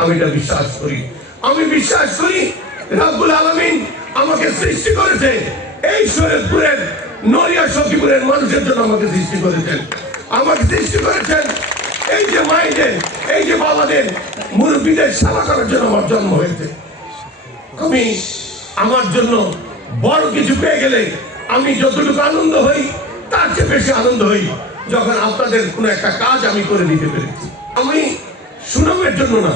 আমি এটা বিশ্বাস করি। আমি বিশ্বাস করি রব্বুল আলামিন আমাকে সৃষ্টি করেছে এই শরীয়তপুরের নড়িয়া সখীপুরের মানুষের জন্য আমাকে সৃষ্টি করেছেন। আমাকে সৃষ্টি করেছেন এই যে মায়েদের, এই যে বাবাদের, মুরব্বীদের সেবা করার জন্য আমার জন্ম হয়েছে। আমি আমার জন্য বড় কিছু পেয়ে গেলে আমি যতটুকু আনন্দ হই তার চেয়ে বেশি আনন্দ হই যখন আপনাদের কোনো একটা কাজ আমি করে দিতে পেরেছি। আমি সুনামের জন্য না,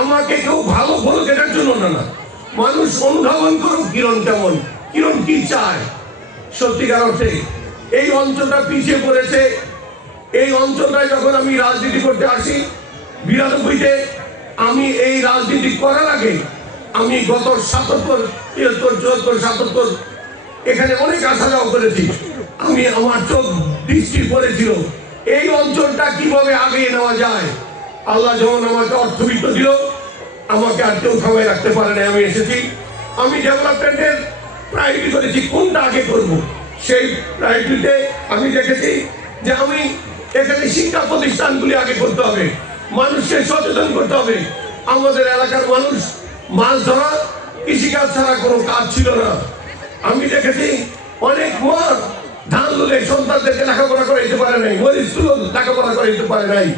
আমাকে কেউ ভালো বলুক এটার জন্য না, মানুষ অনুধাবন করুক কিরণ কেমন, কিরণ কি চায়। সত্যিকার অর্থে এই অঞ্চলটা পিছিয়ে পড়েছে। এই অঞ্চলটায় যখন আমি রাজনীতি করতে আসি 92-তে, আমি এই রাজনীতি করার আগে আমি গত 77, 73, 74, 77 এখানে অনেক আসা যাওয়া করেছি। আমি আমার চোখ দৃষ্টি পড়েছিল এই অঞ্চলটা কিভাবে আগিয়ে নেওয়া যায়। আল্লাহ যখন আমাকে অর্থবিত্ত দিল, আমাকে আর কেউ থামায় রাখতে পারে না। আমি এসেছি, আমি ডেভেলপমেন্টের প্রায়োরিটি করেছি কোনটা আগে করব। সেই প্রায়োরিটিতে আমি দেখেছি যে আমি এখানে শিক্ষা প্রতিষ্ঠানগুলি আগে করতে হবে, মানুষকে সচেতন করতে হবে। আমাদের এলাকার মানুষ মাছ ধরা, কৃষিকাজ ছাড়া কোনো কাজ ছিল না। আমি দেখেছি অনেক মা ধান তুলে সন্তানদেরকে লেখাপড়া করাইতে পারে নাই, মরিচ তুলে লেখাপড়া করাইতে পারে নাই।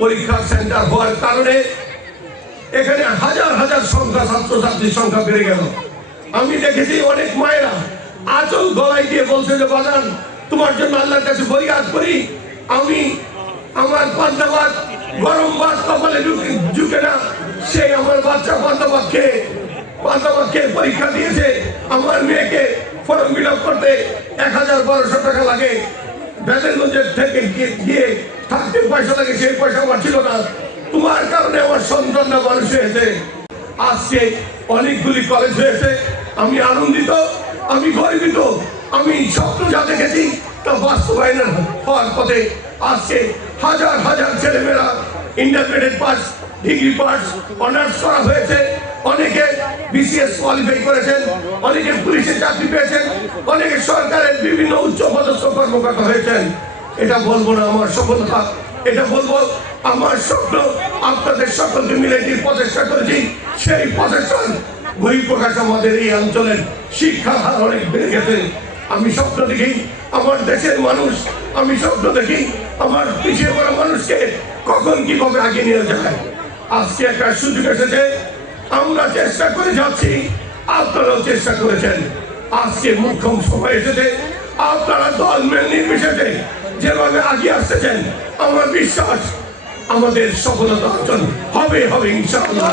পরীক্ষার সেন্টার হওয়ার কারণে এখানে হাজার হাজার সংখ্যা ছাত্রছাত্রীর সংখ্যা বেড়ে গেল। আমি দেখেছি অনেক মায়েরা আঁচল গলায় দিয়ে বলছে যে বাজান তোমার জন্য আল্লাহর কাছে ফরিয়াদ করি, আমি আমার পান্তা ভাত, গরম ভাত কপালে ঢুকে না, সেই আমার বাচ্চা পান্তা ভাত খেয়ে পরীক্ষা দিয়েছে। আমার মেয়েকে ফর্ম ফিল আপ করতে 1000-1200 টাকা লাগে, বেদেরগঞ্জের থেকে গিয়ে থাকতে পয়সা লাগে, সেই পয়সা আমার ছিল না। তোমার কারণে আমার সন্তানরা মানুষ হয়েছে। আজকে অনেকগুলি কলেজ হয়েছে, আমি আনন্দিত, আমি গর্বিত। আমি স্বপ্ন যা দেখেছি তা বাস্তবায়ন হওয়ার পথে। আজকে হাজার হাজার ছেলেমেয়েরা intermediate pass, degree pass, honours করা হয়েছে। অনেকে বিসিএস কোয়ালিফাই করেছেন, অনেকে পুলিশের চাকরি পেয়েছেন, অনেকে সরকারের বিভিন্ন উচ্চ পদস্থ কর্মকর্তা হয়েছেন। এটা বলবো না আমার সফলতা, এটা বলবো আমার স্বপ্ন। আপনাদের সকলকে মিলে যে প্রচেষ্টা করেছি, সেই প্রচেষ্টার বহিঃপ্রকাশ আমাদের এই অঞ্চলের শিক্ষার হার অনেক বেড়ে গেছে। আমি স্বপ্ন দেখি আমার দেশের মানুষ, আমি স্বপ্ন দেখি আমার পিছিয়ে পড়া মানুষকে কখন কিভাবে আগে নিয়ে যায়। আজকে একটা সুযোগ এসেছে, আমরা চেষ্টা করে যাচ্ছি, আপনারাও চেষ্টা করেছেন। আজকে মুখ্যম সভা এসেছে, আপনারা দল নির্বিশেষে যেভাবে আগিয়ে আসতেছেন, আমার বিশ্বাস আমাদের সফলতা অর্জন হবে ইনশাআল্লাহ।